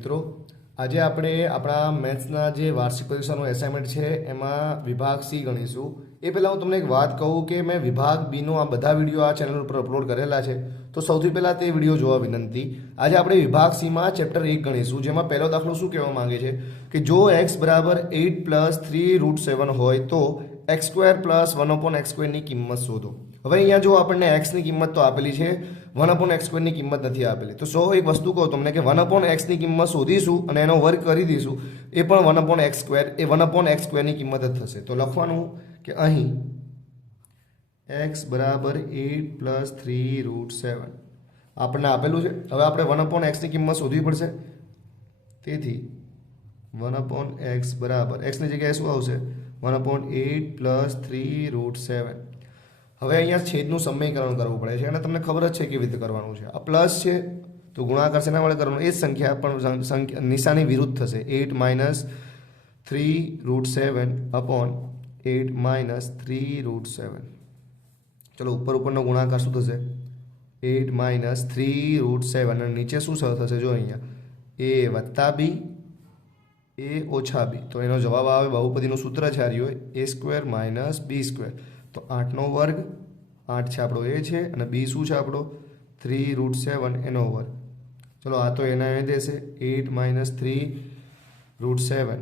મિત્રો, આજે આપણે આપણા મેથ્સના જે વાર્ષિક પરીક્ષાનું એસાઇનમેન્ટ છે એમાં વિભાગ સી ગણીશું. એ પહેલાં હું તમને એક વાત કહું કે મેં વિભાગ બીનો આ બધા વિડીયો આ ચેનલ ઉપર અપલોડ કરેલા છે, તો સૌથી પહેલાં તે વિડીયો જોવા વિનંતી. આજે આપણે વિભાગ સીમાં ચેપ્ટર 1 ગણીશું, જેમાં પહેલો દાખલો શું કહેવા માંગે છે કે જો x બરાબર 8 પ્લસ 3√7 હોય તો x² પ્લસ 1/x² ની કિંમત શોધો. હવે અહીંયા જો આપણને x ની કિંમત તો આપેલી છે, 1/x² ની કિંમત નથી આપેલી. તો એક વસ્તુ કહું તમને કે 1/x ની કિંમત શોધીશું અને એનો વર્ગ કરી દઈશું, એ પણ 1/x², એ 1/x² ની કિંમત જ થશે. તો લખવાનું કે અહીં x બરાબર 8 પ્લસ 3√7 આપણને આપેલું છે. હવે આપણે 1/x ની કિંમત શોધવી પડશે. તેથી 1/x બરાબર x ની જગ્યાએ શું આવશે? 1/8 પ્લસ 3√7. હવે અહીંયા છેદનું સમીકરણ કરવું પડે છે અને તમને ખબર જ છે કેવી રીતે કરવાનું છે. આ પ્લસ છે તો ગુણાકાર શેના વડે કરવાનો? એ જ સંખ્યા પણ સંખ્યા નિશાની વિરુદ્ધ થશે. 8 - 3√7 અપોન 8 - 3√7. ચલો ઉપરનો ગુણાકાર શું થશે? 8 - 3√7 અને નીચે શું થશે? જો અહીંયા a વત્તા b, a ઓછા b. તો એનો જવાબ આવે, બહુપદીનું સૂત્ર છે આ રહ્યું, a² - b². તો 8નો વર્ગ, 8 છે આપણો a છે અને b શું છે આપણો? 3√7 એનો વર્ગ. ચલો આ તો એના એ દેશે 8 - 3√7.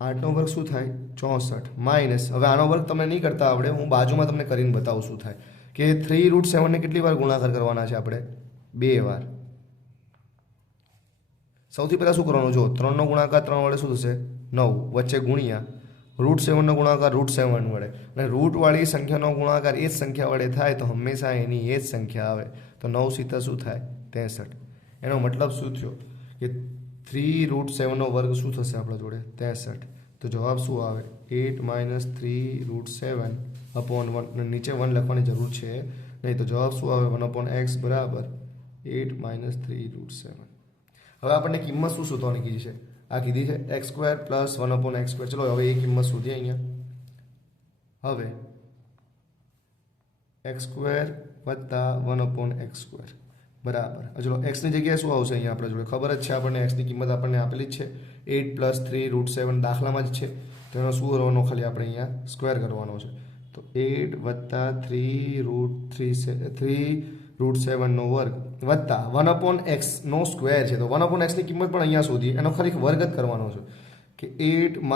8નો વર્ગ શું થાય? 64 માઇનસ, હવે આનો વર્ગ તમને નહીં કરતા આવડે, હું બાજુમાં તમને કરીને બતાવું શું થાય. કે 3√7 ને કેટલી વાર ગુણાકાર કરવાના છે આપણે? 2 વાર. સૌથી પહેલાં શું કરવાનું? જો 3નો ગુણાકાર 3 વડે શું થશે? 9, વચ્ચે ગુણ્યા √7 નો ગુણાકાર √7 વડે, અને રૂટવાળી સંખ્યાનો ગુણાકાર એ જ સંખ્યા વડે થાય તો હંમેશા એની એ જ સંખ્યા આવે. તો 9 સીતા શું થાય? 63. એનો મતલબ શું થયો કે 3√7 નો વર્ગ શું થશે આપણા જોડે? 63. તો જવાબ શું આવે? 8 - 3√7 અપોન 1. નીચે 1 લખવાની જરૂર છે નહીં, તો જવાબ શું આવે? 1/x બરાબર 8 - 3√7. હવે આપણને કિંમત શું શોધવાની કીધી છે? આ કીધી છે x² પ્લસ 1/x². ચલો હવે એ કિંમત શોધીએ અહીંયા. હવે x² વત્તા 1/x² બરાબર. ચલો x ની જગ્યાએ શું આવશે? અહીંયા આપણે જોડે ખબર જ છે, આપણને x ની કિંમત આપણને આપેલી જ છે, 8 પ્લસ 3√7 દાખલામાં જ છે. તેનો શું કરવાનો? ખાલી આપણે અહીંયા સ્ક્વેર કરવાનો છે. તો 8 વત્તા 3√7 નો વર્ગ વત્તા 1/x નો સ્ક્વેર છે. તો 1/x ની કિંમત પણ અહીંયા શોધીએ, એનો ખાલી વર્ગ જ કરવાનો છે કે 8 -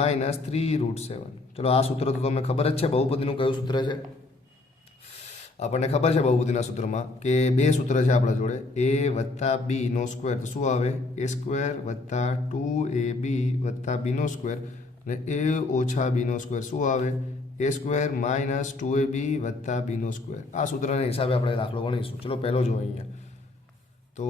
3√7. ચલો આ સૂત્ર તો તમને ખબર જ છે. બહુપદીનું કયું સૂત્ર છે? આપણને ખબર છે બહુપદીના સૂત્રમાં કે બે સૂત્ર છે આપણા જોડે, a વત્તા b નો સ્ક્વેર. તો શું આવે? a² વત્તા 2ab વત્તા b નો સ્ક્વેર, અને a ઓછા b નો સ્ક્વેર શું આવે? a² - 2ab વત્તા b નો સ્ક્વેર. આ સૂત્રના હિસાબે આપણે દાખલો ગણીશું. ચલો પહેલો જો અહીંયા, તો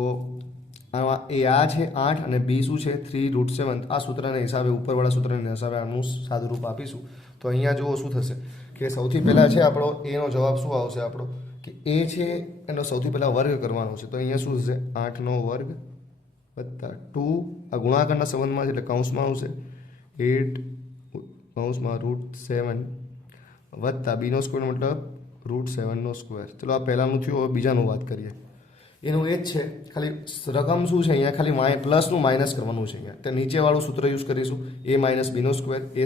આમાં એ આ છે 8 અને b શું છે? 3√7. આ સૂત્રના હિસાબે, ઉપરવાળા સૂત્રના હિસાબે આનું સાદુરૂપ આપીશું. તો અહીંયા જુઓ શું થશે કે સૌથી પહેલાં છે આપણો એનો જવાબ શું આવશે આપણો? કે એ છે એનો સૌથી પહેલાં વર્ગ કરવાનો છે. તો અહીંયા શું થશે? 8નો વર્ગ વત્તા 2, આ ગુણાકારના સંબંધમાં છે એટલે કૌંસમાં આવશે, 8 કૌંસમાં √7 વત્તા બીનો સ્ક્વેર મતલબ √7 નો સ્ક્વેર. ચલો આ પહેલાંનું થયું. હવે બીજાનું વાત કરીએ. એનું એ જ છે, ખાલી રકમ શું છે અહીંયા? ખાલી પ્લસનું માઇનસ કરવાનું છે અહીંયા. તે નીચેવાળું સૂત્ર યુઝ કરીશું, a - b no square, a²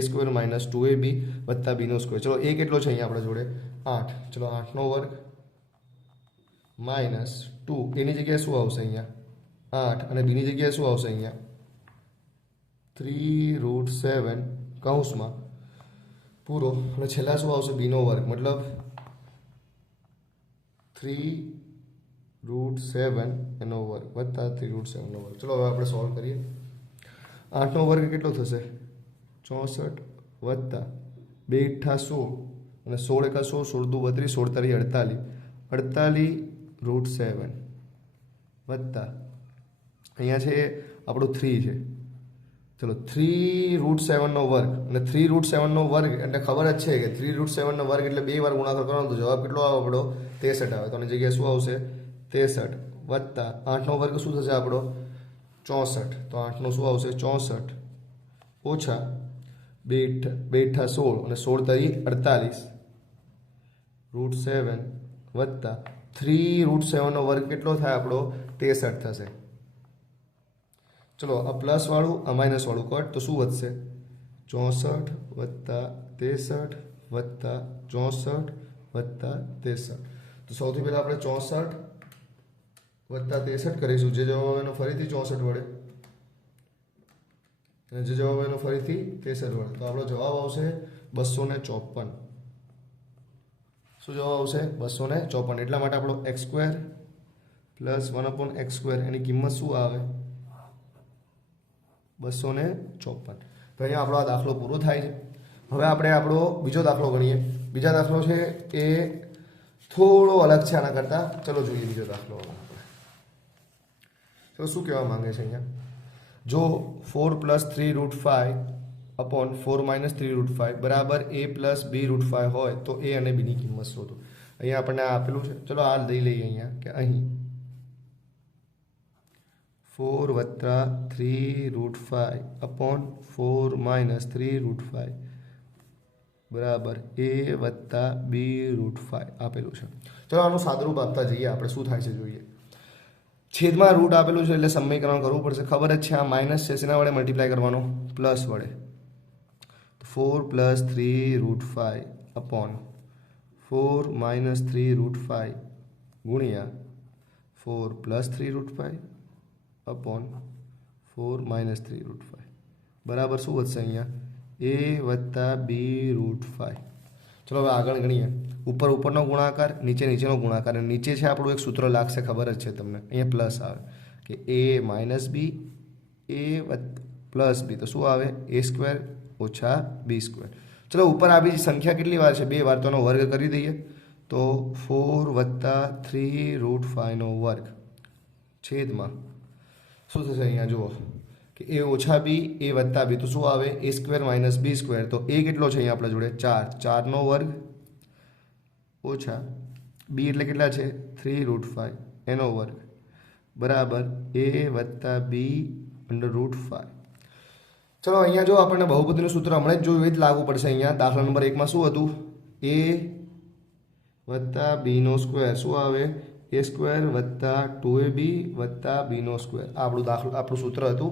- 2ab વત્તા b નો સ્ક્વેર. ચલો એ કેટલો છે અહીંયા આપણા જોડે? 8. ચલો 8નો વર્ગ માઇનસ 2, એની જગ્યાએ શું આવશે અહીંયા? 8, અને બીની જગ્યાએ શું આવશે અહીંયા? 3√7 કૌંસમાં પૂરો, અને છેલ્લા શું આવશે? b નો વર્ગ મતલબ 3√7 એનો વર્ગ વત્તા 3√7 નો વર્ગ. ચલો હવે આપણે સોલ્વ કરીએ. 8નો વર્ગ કેટલો થશે? 64 વત્તા 2 × 8 = 16 અને 16 × 16, 16 × 2 = 32, 48√7 વત્તા અહીંયા છે આપણું 3 છે. ચલો 3√7 નો વર્ગ, અને 3√7 નો વર્ગ એટલે ખબર જ છે કે 3√7 નો વર્ગ એટલે 2 વાર ગુણાકાર કરવાનો. તો જવાબ કેટલો આવે આપણો? 63 આવે. તો આની જગ્યાએ શું આવશે? 63 વત્તા 8નો વર્ગ શું થશે આપણો? 64. તો 8નો શું આવશે? 64 ઓછા 2 × 8 = 16 અને 16 × 3 = 48√7 વત્તા 3√7 નો વર્ગ કેટલો થાય આપણો? 63 થશે. ચલો આ પ્લસવાળું આ માઇનસવાળું કટ તો શું વધશે 64 વત્તા 63 વત્તા 64 વત્તા 63. તો સૌથી પહેલાં આપણે 64 વત્તા 63 કરીશું. જે જવાબ આવે એનો ફરીથી 64 વડે અને જે જવાબ એનો ફરીથી 63 વડે. તો આપણો જવાબ આવશે 254. શું જવાબ આવશે 254. એટલા માટે આપણો x² પ્લસ 1/x² એની કિંમત શું આવે 254. તો અહીંયા આપણો આ દાખલો પૂરો થાય છે. હવે આપણે આપણો બીજો દાખલો ગણીએ. બીજા દાખલો છે એ થોડો અલગ છે આના કરતાં. ચલો જોઈએ બીજો દાખલો. તો શું કહેવા માંગે છે અહીંયા, જો 4 + 3√5 અપોન 4 - 3√5 બરાબર a + b√5 હોય તો a અને b ની કિંમત શોધો. અહીંયા આપણને આ આપેલું છે. ચલો આ લઈ લઈએ અહીંયા કે અહીં 4 + 3√5 અપોન 4 - 3√5 બરાબર a + b√5 આપેલું છે. ચલો આનું સાદુરૂપ આપતા જઈએ આપણે, શું થાય છે જોઈએ. છેદમાં રૂટ આપેલું છે એટલે સમીકરણ કરવું પડશે. ખબર જ છે આ માઇનસ છે, શેના વડે મલ્ટીપ્લાય કરવાનો પ્લસ વડે. 4 + 3√5 અપોન 4 - 3√5 ગુણ્યા 4 + 3√5 અપોન 4 - 3√5 બરાબર શું વધશે અહીંયા a + b√5. ચલો હવે આગળ ગણીએ. ઉપર ઉપરનો ગુણાકાર, નીચે નીચેનો ગુણાકાર. અને નીચે છે આપણું એક સૂત્ર લાગશે, ખબર જ છે તમને, અહીંયા પ્લસ આવે કે a - b a + b તો શું આવે a² - b². ચલો ઉપર આવી સંખ્યા કેટલી વાર છે 2 વાર, તો એનો વર્ગ કરી દઈએ. તો 4 + 3√5 છેદમાં શું થશે અહીંયા જુઓ કે a - b a + b તો શું આવે a² - b². તો a કેટલો છે અહીંયા આપણા જોડે 4, 4નો વર્ગ ઓછા b એટલે કેટલા છે 3√5 એનો વર્ગ બરાબર a + b√5. ચલો અહીંયા જો આપણને બહુપદીનું સૂત્ર હમણાં જ જોયું એ જ લાગુ પડશે. અહીંયા દાખલા નંબર 1માં શું હતું a + b² શું આવે a² + 2ab + b². આપણું આપણું સૂત્ર હતું.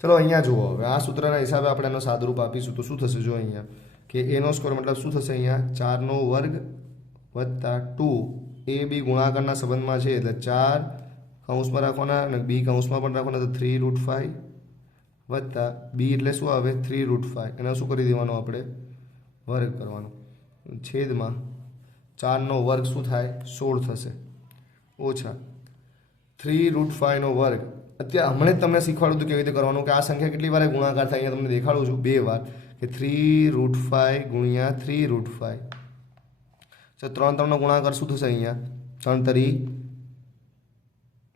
ચલો અહીંયા જુઓ, હવે આ સૂત્રના હિસાબે આપણે એનો સાદુરૂપ આપીશું તો શું થશે જો અહીંયા કે a² મતલબ શું થશે અહીંયા 4નો વર્ગ વત્તા 2 ab ગુણાકારના સંબંધમાં છે એટલે 4 કૌંસમાં રાખવાના અને b કૌંસમાં પણ રાખવાના તો 3√5 વત્તા b એટલે શું આવે 3√5 એને શું કરી દેવાનું આપણે વર્ગ કરવાનો છેદમાં 4નો વર્ગ શું થાય 16 થશે ઓછા 3√5 વર્ગ. અત્યારે હમણાં જ તમને શીખવાડું હતું કેવી રીતે કરવાનું કે આ સંખ્યા કેટલી વાર ગુણાકાર થાય અહીંયા તમને દેખાડું છું 2 વાર કે 3√5 ગુણ્યા 3√5. તો 3 3નો ગુણાકાર શું થશે અહીંયા 3 તરી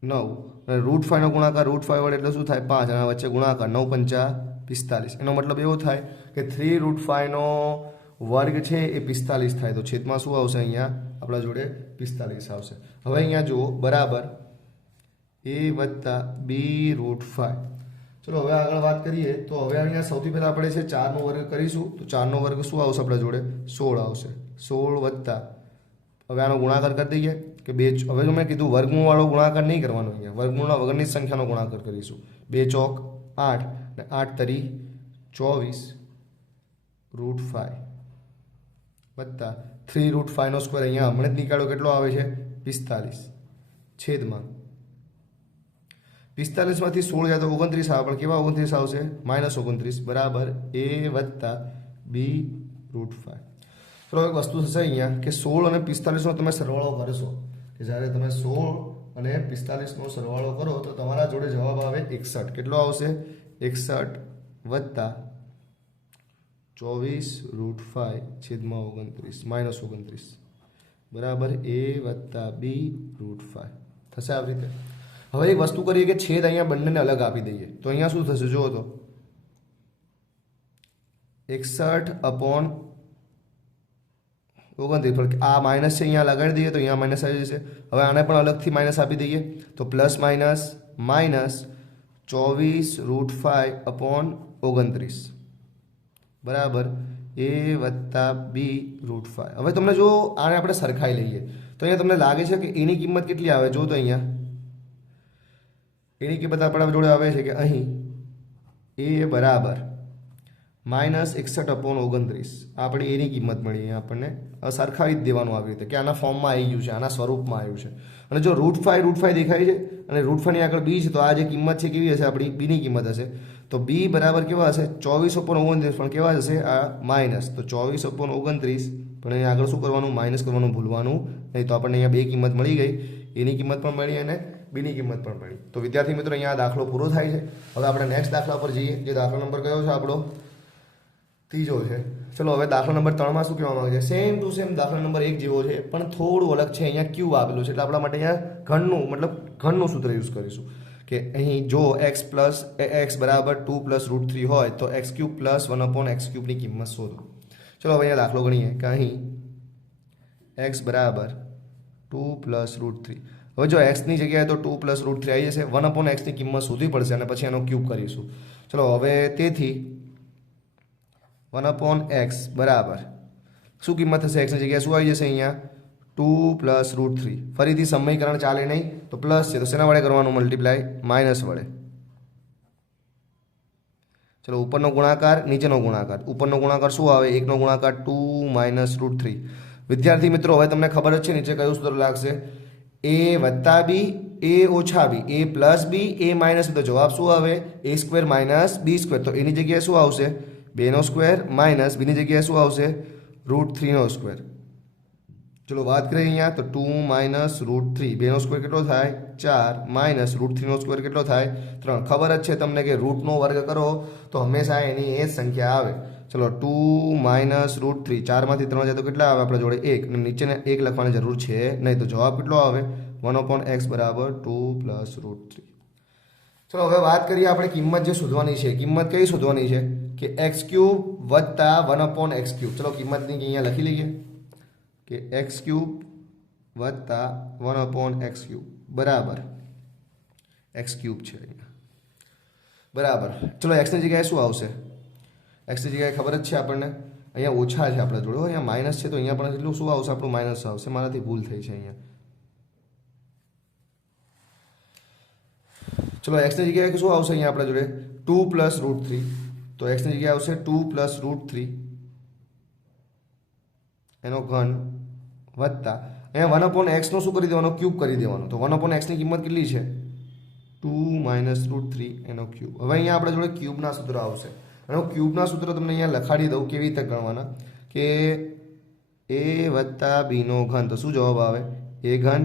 9 અને √5 નો ગુણાકાર √5 વડે એટલે શું થાય 5 અને વચ્ચે ગુણાકાર 9 પંચા 45. એનો મતલબ એવો થાય કે 3√5 નો વર્ગ છે એ 45 થાય. તો છેદમાં શું આવશે અહીંયા આપણા જોડે 45 આવશે. હવે અહીંયા જુઓ બરાબર a + b√5. ચલો હવે આગળ વાત કરીએ તો હવે અહીંયા સૌથી પહેલાં આપણે છે 4નો વર્ગ કરીશું. તો 4નો વર્ગ શું આવશે આપણા જોડે 16 આવશે. 16 વત્તા હવે આનો ગુણાકાર કરી દઈએ કે 2. હવે જો મેં કીધું વર્ગમૂળવાળો ગુણાકાર નહીં કરવાનો, અહીંયા વર્ગમૂળના વગરની સંખ્યાનો ગુણાકાર કરીશું. 2 ચોક 8 અને 8 તરી 24√5 વત્તા 3√5² અહીંયા હમણાં જ નીકાળ્યો કેટલો આવે છે 45 છેદમાં 45 માંથી 16 જાય તો 29 આવે, પણ કેવા 29 આવશે -29 બરાબર a + b√5. ચલો એક વસ્તુ થશે અહીંયા કે 16 અને 45નો તમે સરવાળો કરશો કે જ્યારે તમે 16 અને 45નો સરવાળો કરો તો તમારા જોડે જવાબ આવે 61. કેટલો આવશે 61 વત્તા 24√5 છેદમાં 29 -29 બરાબર a + b√5 થશે આવી રીતે. હવે એક વસ્તુ કરીએ કે છેદ અહીંયા બંનેને અલગ આપી દઈએ તો અહીંયા શું થશે જુઓ તો 61/29 આ માઇનસ છે અહીંયા લગાડી દઈએ તો અહીંયા માઇનસ આવી જશે. હવે આને પણ અલગથી માઇનસ આપી દઈએ તો પ્લસ માઇનસ -24√5/29 બરાબર a + b√5. હવે તમને જો આને આપણે સરખાઈ લઈએ તો અહીંયા તમને લાગે છે કે એની કિંમત કેટલી આવે જો તો અહીંયા એની કિંમત આપણા જોડે આવે છે કે અહીં એ બરાબર -61/29 આપણે એની કિંમત મળી અહીંયા આપણને સરખાવી જ દેવાનું આવી રીતે કે આના ફોર્મમાં આવી ગયું છે, આના સ્વરૂપમાં આવ્યું છે. અને જો √5 દેખાય છે અને √5 ની આગળ બી છે તો આ જે કિંમત છે કેવી હશે આપણી બીની કિંમત હશે. તો બી બરાબર કેવા હશે 24/29 પણ કેવા હશે આ માઇનસ. તો 24/29 પણ અહીંયા આગળ શું કરવાનું માઇનસ કરવાનું ભૂલવાનું નહીં. તો આપણને અહીંયા બે કિંમત મળી ગઈ, એની કિંમત પણ મળી અને બીની કિંમત પણ મળી. તો વિદ્યાર્થી મિત્રો અહીંયા આ દાખલો પૂરો થાય છે. હવે આપણે નેક્સ્ટ દાખલા પર જઈએ. જે દાખલો નંબર કયો છે આપણો ત્રીજો છે. ચલો હવે દાખલા નંબર 3માં શું કહેવામાં આવે છે? સેમ ટુ સેમ દાખલા નંબર 1 જેવો છે પણ થોડું અલગ છે. અહીંયા ક્યુબ આપેલું છે એટલે આપણા માટે અહીંયા ઘનનું સૂત્ર યુઝ કરીશું કે અહીં જો x બરાબર 2 + √3 હોય તો x³ + 1/x³ ની કિંમત શોધો. ચલો હવે અહીંયા દાખલો ગણીએ કે અહીં x બરાબર 2 + √3. હવે જો x ની જગ્યાએ તો 2 + √3 આવી જશે. 1/x ની કિંમત શોધવી પડશે અને પછી એનો ક્યુબ કરીશું. ચલો હવે તેથી 1/x બરાબર શું કિંમત થશે? x ની જગ્યાએ શું આવી જશે અહીંયા 2 + √3. ફરીથી સમીકરણ ચાલે નહીં તો પ્લસ છે તો શેના વડે કરવાનું? મલ્ટીપ્લાય માઇનસ વડે. ચલો ઉપરનો ગુણાકાર નીચેનો ગુણાકાર. ઉપરનો ગુણાકાર શું આવે? 1 નો ગુણાકાર 2 - √3. વિદ્યાર્થી મિત્રો હવે તમને ખબર જ છે નીચે કયું સૂત્ર લાગશે? a + b a - b a + b a - તો જવાબ શું આવે? a² - b². તો એની જગ્યાએ શું આવશે? 2² માઇનસ બીની જગ્યાએ શું આવશે? √3². ચલો વાત કરીએ અહીંયા તો 2 - √3 2² કેટલો થાય? 4 માઇનસ √3² કેટલો થાય? 3. ખબર જ છે તમને કે રૂટનો વર્ગ કરો તો હંમેશા એની એ જ સંખ્યા આવે. ચલો 2 - √3 4માંથી 3 જાય તો કેટલા આવે આપણા જોડે? 1. અને નીચેને 1 લખવાની જરૂર છે નહીં તો જવાબ કેટલો આવે? 1/x બરાબર 2 + √3. ચલો હવે વાત કરીએ આપણે કિંમત જે શોધવાની છે. કિંમત કઈ શોધવાની છે? કે x³ + 1/x³. ચલો કિંમતની અહીંયા લખી લઈએ કે x³ + 1/x³ બરાબર x³ છે અહીંયા બરાબર. ચલો x ની જગ્યાએ શું આવશે? x ની જગ્યાએ ખબર જ છે આપણને અહીંયા ઓછા છે આપણા જોડે, અહીંયા માઇનસ છે તો અહીંયા પણ કેટલું શું આવશે? આપણું માઇનસ આવશે. મારાથી ભૂલ થઈ છે અહીંયા. ચલો x ની જગ્યાએ શું આવશે અહીંયા આપણા જોડે? 2 + √3. તો x ની જગ્યાએ આવશે 2 + √3 એનો ઘન વત્તા અહીંયા 1/x નો શું કરી દેવાનો? ક્યુબ કરી દેવાનો. તો 1/x ની કિંમત કેટલી છે? 2 - √3 એનો ક્યુબ. હવે અહીંયા આપણા જોડે ક્યુબના સૂત્ર આવશે. અને ક્યુબના સૂત્ર તમને અહીંયા લખાડી દઉં કેવી રીતે ગણવાના કે a + b નો ઘન. તો શું જવાબ આવે? a ઘન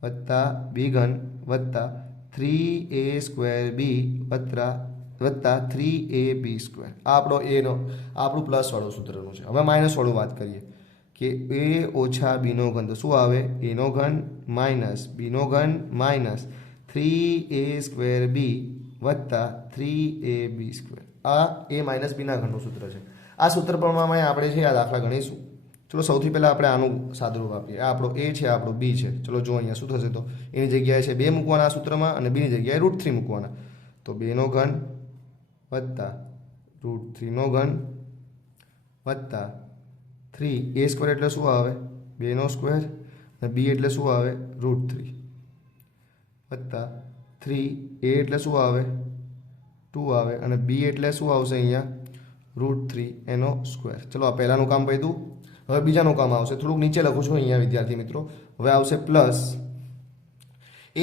+ b ઘન વત્તા 3a² b વત્તા 3ab². આ આપણો એનો આપણું પ્લસ વાળું સૂત્રનું છે. હવે માઇનસ વાળું વાત કરીએ કે a - b નો ઘન. તો શું આવે? a નો ઘન માઇનસ b નો ઘન માઇનસ 3a² b વત્તા 3ab². આ a - b ના ઘનનું સૂત્ર છે. આ સૂત્ર પ્રમાણે આપણે છે આ દાખલા ગણીશું. ચલો સૌથી પહેલાં આપણે આનું સાદુરૂપ આપીએ. આ આપણો a છે, આ આપણો b છે. ચલો જો અહીંયા શું થશે? તો એની જગ્યાએ છે 2 મૂકવાના આ સૂત્રમાં અને બીની જગ્યાએ √3 મૂકવાના. તો 2 નો ઘન વત્તા √3 નો ઘન વત્તા 3a² એટલે શું આવે? 2² અને b એટલે શું આવે? √3 વત્તા 3a એટલે શું આવે? 2 આવે અને b એટલે શું આવશે અહીંયા? √3 એનો સ્ક્વેર. ચલો આ પહેલાંનું કામ પત્યું. હવે બીજાનું કામ આવશે. થોડુંક નીચે લખું છું અહીંયા વિદ્યાર્થી મિત્રો. હવે આવશે પ્લસ a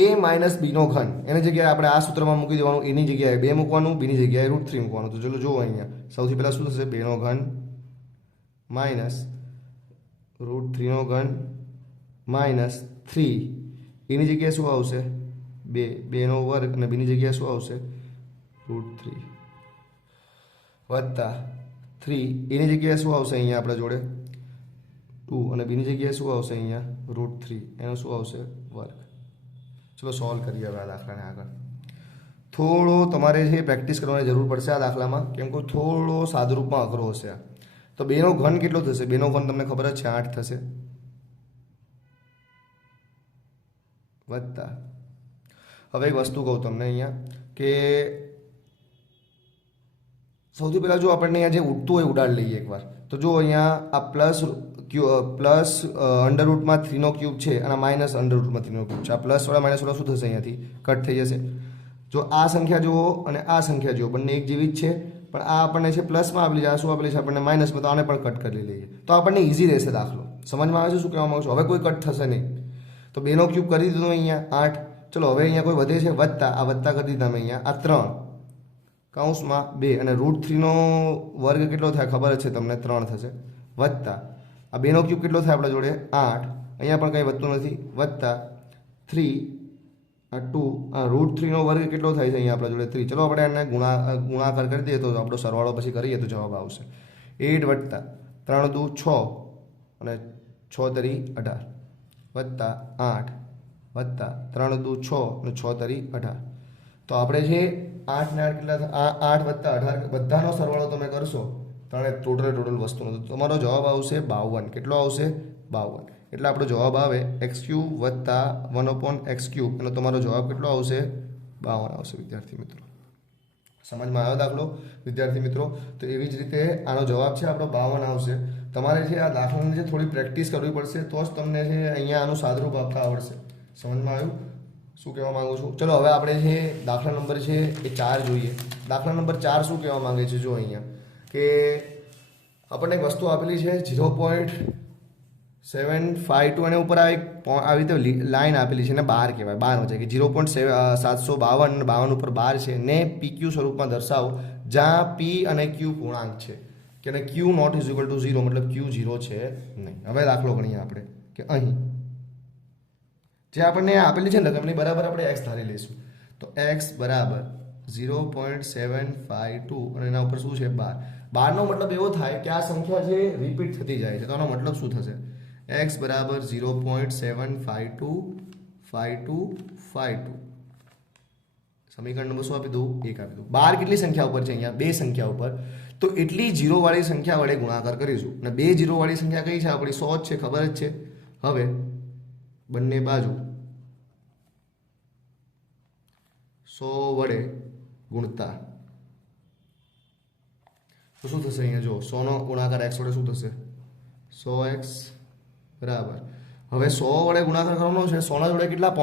- b નો ઘન. એની જગ્યાએ આપણે આ સૂત્રમાં મૂકી દેવાનું. એની જગ્યાએ 2 મૂકવાનું, બીની જગ્યાએ √3 મૂકવાનું. તો ચલો જુઓ અહીંયા સૌથી પહેલાં શું થશે? 2 નો ઘન માઇનસ √3 નો ઘન માઇનસ 3 એની જગ્યાએ શું આવશે? 2 નો વર્ગ અને બીની જગ્યાએ શું આવશે? √3 વત્તા 3 એની જગ્યાએ શું આવશે અહીંયા આપણા જોડે? 2 અને બીની જગ્યાએ શું આવશે અહીંયા? √3 એનો શું આવશે? વર્ગ. ચલો સોલ્વ કરીએ હવે આ દાખલાને આગળ. થોડો તમારે જે પ્રેક્ટિસ કરવાની જરૂર પડશે આ દાખલામાં, કેમ કે થોડો સાદુરૂપમાં અઘરો હશે આ. તો 2 નો ઘન કેટલો થશે? 2 નો ઘન તમને ખબર જ છે 8 થશે વત્તા હવે એક વસ્તુ કહું તમને અહીંયા કે સૌથી પહેલાં જો આપણને અહીંયા જે ઉડતું હોય ઉડાડી લઈએ એકવાર. તો જો અહીંયા આ પ્લસ √3 નો ક્યુબ છે અને માઇનસ √3 નો ક્યુબ છે. આ પ્લસ વાળા માઇનસ વાળા શું થશે? અહીંયાથી કટ થઈ જશે. જો આ સંખ્યા જુઓ અને આ સંખ્યા જુઓ, બંને એક જેવી જ છે, પણ આ આપણને છે પ્લસમાં આપેલી છે, આ શું આપેલી છે આપણને માઇનસમાં, તો આને પણ કટ કરી લઈએ તો આપણને ઇઝી રહેશે દાખલો. સમજમાં આવે છે શું કહેવા માંગુ છું? હવે કોઈ કટ થશે નહીં. તો 2નો ક્યુબ કરી દીધો અહીંયા 8. ચલો હવે અહીંયા કોઈ વધે છે વત્તા, આ વત્તા કરી દીધા અમે અહીંયા, આ 3 કૌંસમાં 2 અને √3નો વર્ગ કેટલો થાય ખબર જ છે તમને, 3 થશે, વત્તા આ 2નો ક્યુબ કેટલો થાય આપણા જોડે 8, અહીંયા પણ કંઈ વધતું નથી, વત્તા 3 આ 2, આ √3નો વર્ગ કેટલો થાય છે અહીંયા આપણા જોડે 3. ચલો આપણે એને ગુણાકાર કરી દઈએ તો આપણો સરવાળો પછી કરીએ તો જવાબ આવશે 8 વત્તા 3 દુ 6 અને 6 તરી 18 વત્તા 8 વત્તા 3 દુ 6 અને 6 તરી 18. તો આપણે જે 8 ને 8 કેટલા, આ 8 વત્તા 18 બધાનો સરવાળો તમે કરશો ત્રણે ટોટલ વસ્તુનો, તો તમારો જવાબ આવશે 52. કેટલો આવશે? 52. એટલે આપણો જવાબ આવે x³ વત્તા 1/x³ એનો તમારો જવાબ કેટલો આવશે? 52 આવશે વિદ્યાર્થી મિત્રો. સમજમાં આવ્યો દાખલો વિદ્યાર્થી મિત્રો? તો એવી જ રીતે આનો જવાબ છે આપણો 52 આવશે. તમારે છે આ દાખલાની છે થોડી પ્રેક્ટિસ કરવી પડશે તો જ તમને છે અહીંયા આનું સાદરૂપ આપતા આવડશે. સમજમાં આવ્યું શું કહેવા માંગુ છું? ચલો હવે આપણે જે દાખલા નંબર છે એ 4 જોઈએ. દાખલા નંબર 4 શું કહેવા માંગે છે? જો અહીંયા કે આપણને એક વસ્તુ આપેલી છે 0.752 અને ઉપર આવી રીતે લાઈન આપેલી છે ને 12 કહેવાય, 12 છે કે 0.752 અને 52 ઉપર 12 છે ને PQ સ્વરૂપમાં દર્શાવો જ્યાં P અને Q પૂર્ણાંક છે કે Q not is equal to 0, મતલબ Q 0 છે નહીં. હવે દાખલો ગણીએ આપણે કે અહીં જે આપણને આપેલી છે ને રકમની બરાબર આપણે x ધારી લઈશું. તો x બરાબર 0.752 અને એના ઉપર શું છે 12. 12નો મતલબ એવો થાય કે આ સંખ્યા છે રિપીટ થતી જાય છે, તો આનો મતલબ શું થશે? x બરાબર 0.7525252. સમીકરણ નંબર શું આપી દઉં? 1 આપી દઉં. 12 કેટલી સંખ્યા ઉપર છે? અહીંયા 2 સંખ્યા ઉપર, તો એટલી 0 વાળી સંખ્યા વડે ગુણાકાર કરીશું. અને 2 0 વાળી સંખ્યા કઈ છે આપણી? 100 જ છે, ખબર જ છે. હવે બંને બાજુ 100 વડે ગુણતા તો શું થશે? અહીંયા જો 100 નો ગુણાકાર x વડે શું થશે? 100x બરાબર. હવે 100 વડે ગુણાકાર કરવાનો છે, 100 ના જોડે કેટલા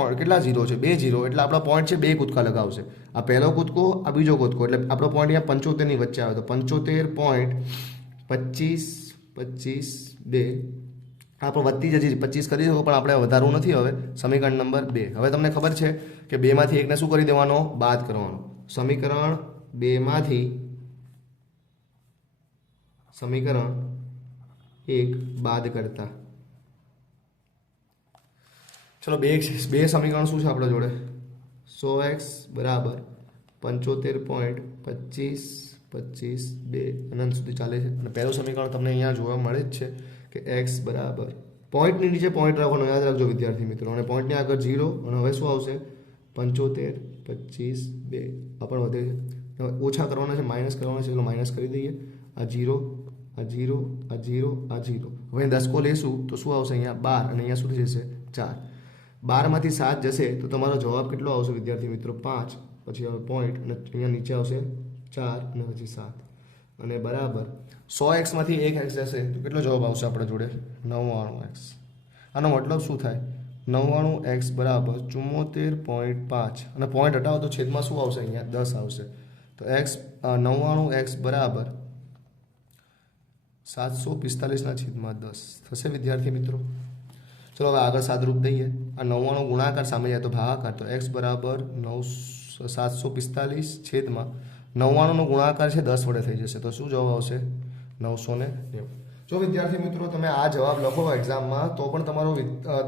0 છે? 2 0, એટલે આપણા પોઈન્ટ છે 2 કૂદકા લગાવશે. આ પહેલો કૂદકો, આ બીજો કૂદકો, એટલે આપણો પોઈન્ટ અહીંયા 75 ની વચ્ચે આવે, તો 75.25 2 આપણે વધતી જશે 25 કરી શકો, પણ આપણે વધારવું નથી. હવે સમીકરણ નંબર 2. હવે તમને ખબર છે કે 2 માંથી 1 ને શું કરી દેવાનો? બાદ કરવાનો. સમીકરણ 2 માંથી સમીકરણ 1 બાદ કરતા, ચલો બે સમીકરણ શું છે આપણા જોડે? 100x બરાબર 75.25 2 અનંત સુધી ચાલે છે. અને પહેલું સમીકરણ તમને અહીંયા જોવા મળે જ છે કે x બરાબર પોઈન્ટની નીચે પોઈન્ટ રાખવાનો, યાદ રાખજો વિદ્યાર્થી મિત્રો, અને પોઈન્ટની આગળ 0 અને હવે શું આવશે? 75.25 2. આ પણ વધે છે. હવે ઓછા કરવાના છે, માઇનસ કરવાના છે, એટલે માઇનસ કરી દઈએ. આ 0 આ 0 આ 0 આ 0. હવે 10 કો લેશું તો શું આવશે? અહીંયા 12 અને અહીંયા શું જશે? 4. 12 માંથી 7 જશે તો તમારો જવાબ કેટલો આવશે વિદ્યાર્થી મિત્રો? 5. પછી હવે પોઈન્ટ અને અહીંયા નીચે આવશે 4 અને પછી 7 અને બરાબર 100x માંથી 1x જશે તો કેટલો જવાબ આવશે આપણા જોડે? 99x. આનો મતલબ શું થાય? 99x બરાબર 74.5 અને પોઈન્ટ હટાવો તો છેદમાં શું આવશે? અહીંયા 10 આવશે. તો x 99x બરાબર 745 ના છેદમાં 10 થશે વિદ્યાર્થી મિત્રો. ચલો હવે આગળ સાદરૂપ દઈએ. આ 99 ગુણાકાર સામે જાય તો ભાગાકાર, તો x બરાબર 745 છેદમાં 99 નો ગુણાકાર છે 10 વડે થઈ જશે, તો શું જવાબ આવશે? 990. જો વિદ્યાર્થી મિત્રો તમે આ જવાબ લખો એક્ઝામમાં તો પણ તમારો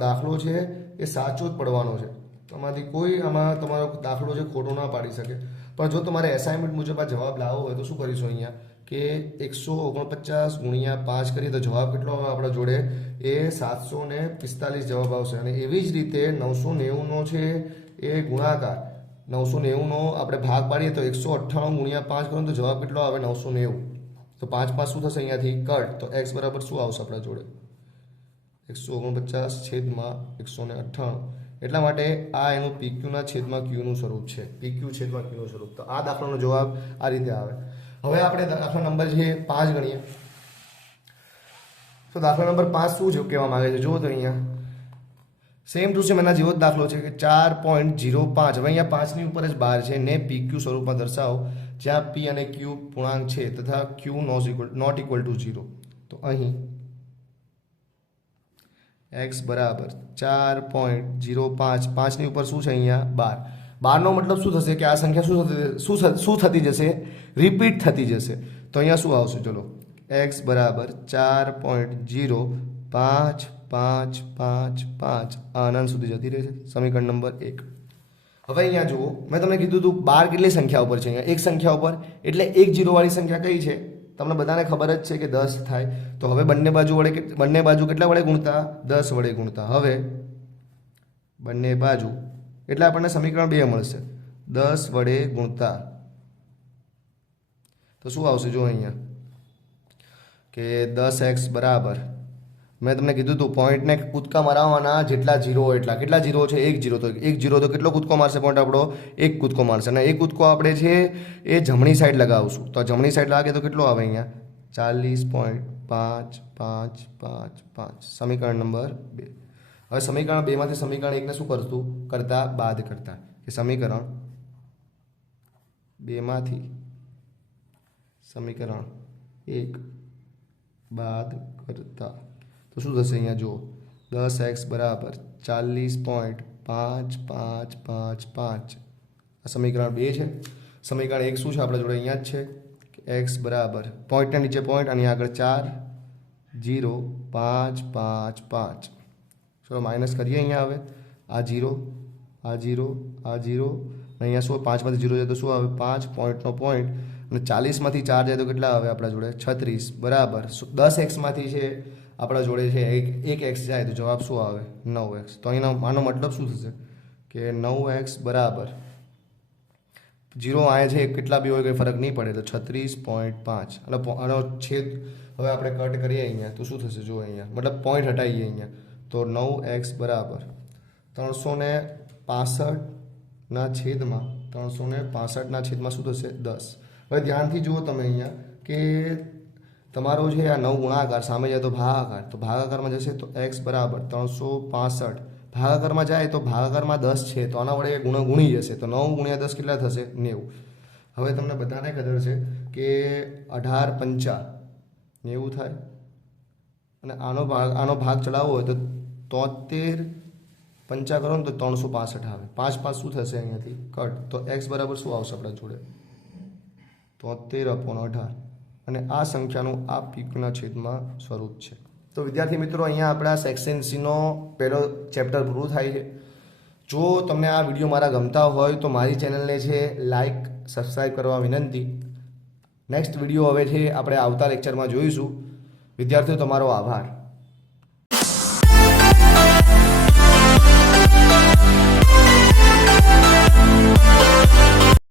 દાખલો છે એ સાચો જ પડવાનો છે. તમારી કોઈ આમાં તમારો દાખલો છે ખોટો ના પાડી શકે. પણ જો તમારે એસાઇનમેન્ટ મુજબ આ જવાબ લાવવો હોય તો શું કરીશું? અહીંયા કે 149 ગુણ્યા 5 કરીએ તો જવાબ કેટલો આવે આપણા જોડે? એ 745 જવાબ આવશે. અને એવી જ રીતે 990 નો છે એ ગુણાકાર, 990 નો આપણે ભાગ પાડીએ તો 198 ગુણ્યા 5 કરો તો જવાબ કેટલો આવે? 990. તો 5 5 શું થશે અહીંયાથી? કટ. તો x બરાબર શું આવશે આપણા જોડે? 149 છેદમાં 198. એટલા માટે આ એનું PQ ના છેદમાં Q નું સ્વરૂપ છે. PQ છેદમાં Q નું સ્વરૂપ. તો આ દાખલાનો જવાબ આ રીતે આવે. હવે આપણે દાખલા નંબર છે 5 ગણીએ. તો દાખલા નંબર 5 શું કહેવા માંગે છે? જુઓ તો અહીંયા સેમ ટુ સેમ એના જેવો જ દાખલો છે કે 4.05 હવે અહીંયા 5ની ઉપર જ બાર છે ને પી ક્યુ સ્વરૂપમાં દર્શાવો જ્યાં પી અને ક્યુ પૂર્ણાંક છે તથા ક્યુ નોટ ઇક્વલ ટુ 0. તો અહીં એક્સ બરાબર 4.05 5ની ઉપર શું છે અહીંયા 12. 12નો મતલબ શું થશે કે આ સંખ્યા શું થતી જશે, રિપીટ થતી જશે. તો અહીંયા શું આવશે, ચલો એક્સ બરાબર 4.055555 અનંત સુધી જતી રહેશે. સમીકરણ નંબર 1. હવે અહીંયા જુઓ, મેં તમને કીધું હતું 12 કેટલી સંખ્યા ઉપર છે, અહીંયા એક સંખ્યા ઉપર, એટલે એક જીરોવાળી સંખ્યા કઈ છે તમને બધાને ખબર જ છે કે 10 થાય. તો હવે બંને બાજુ કેટલા વડે ગુણતા, 10 વડે ગુણતા. હવે બંને બાજુ એટલે આપણને સમીકરણ 2 મળશે 10 વડે ગુણતા. તો શું આવશે જો અહીંયા કે 10x બરાબર, મેં તમને કીધું હતું પોઈન્ટને કૂદકા મરાવવાના જેટલા જીરો હોય એટલા. કેટલા જીરો છે, એક જીરો. તો એક જીરો તો કેટલો કૂદકો મારશે પોઈન્ટ આપણો, એક કૂદકો મારશે. અને એક કૂદકો આપણે છે એ જમણી સાઈડ લગાવશું. તો જમણી સાઈડ લાગે તો કેટલો આવે અહીંયા 40.5555. સમીકરણ નંબર 2. હવે સમીકરણ 2 માંથી સમીકરણ 1 ને શું કરતા બાદ કરતા, કે સમીકરણ 2 માંથી સમીકરણ 1 બાદ કરતા. તો શું થશે અહીંયા જુઓ, 10x બરાબર 40.5555. આ સમીકરણ 2 છે. સમીકરણ 1 શું છે આપણા જોડે અહીંયા જ છે કે x બરાબર પોઈન્ટના નીચે પોઈન્ટ અને આગળ 4 0 5 5 5. ચલો માઇનસ કરીએ અહીંયા. હવે આ 0 આ 0 આ 0 અને અહીંયા શું 5 માંથી 0 જાય તો શું આવે 5 પોઈન્ટનો પોઈન્ટ અને 40 માંથી 4 જાય તો કેટલા આવે આપણા જોડે 36 બરાબર 10x માંથી છે આપણા જોડે છે એક x જાય તો જવાબ શું આવે 9x. તો અહીંનો આનો મતલબ શું થશે કે 9x બરાબર 0 અહીંયા છે કેટલા બી હોય કંઈ ફરક નહીં પડે તો 36.5. અને આનો છેદ હવે આપણે કટ કરીએ અહીંયા તો શું થશે જો અહીંયા મતલબ પોઈન્ટ હટાવીએ અહીંયા તો 9x બરાબર 365 છેદમાં 365 છેદમાં શું થશે 10. હવે ધ્યાનથી જુઓ તમે અહીંયા કે તમારો છે આ 9 ગુણાકાર સામે જાય તો ભાગાકાર, તો ભાગાકારમાં જશે તો x બરાબર 365 ભાગાકારમાં જાય તો ભાગાકારમાં 10 છે તો આના વડે ગુણી જશે તો 9 ગુણ્યા 10 કેટલા થશે 90. હવે તમને બધાને ખબર છે કે 18 પંચા 90 થાય અને આનો ભાગ ચલાવવો હોય તો 73 પંચા કરો ને તો 365 આવે. 5 5 શું થશે અહીંયાથી કટ તો x બરાબર શું આવશે આપણા જોડે 73/18. અને આ સંખ્યાનું આ પીકના છેદમાં સ્વરૂપ છે. તો વિદ્યાર્થી મિત્રો અહીંયા આપણા સેક્શન સીનો પહેલો ચેપ્ટર પૂરું થાય છે. જો તમને આ વિડીયો મારા ગમતા હોય તો મારી ચેનલને છે લાઇક સબસ્ક્રાઈબ કરવા વિનંતી. નેક્સ્ટ વિડીયો હવે છે આપણે આવતા લેક્ચરમાં જોઈશું. વિદ્યાર્થીઓ તમારો આભાર.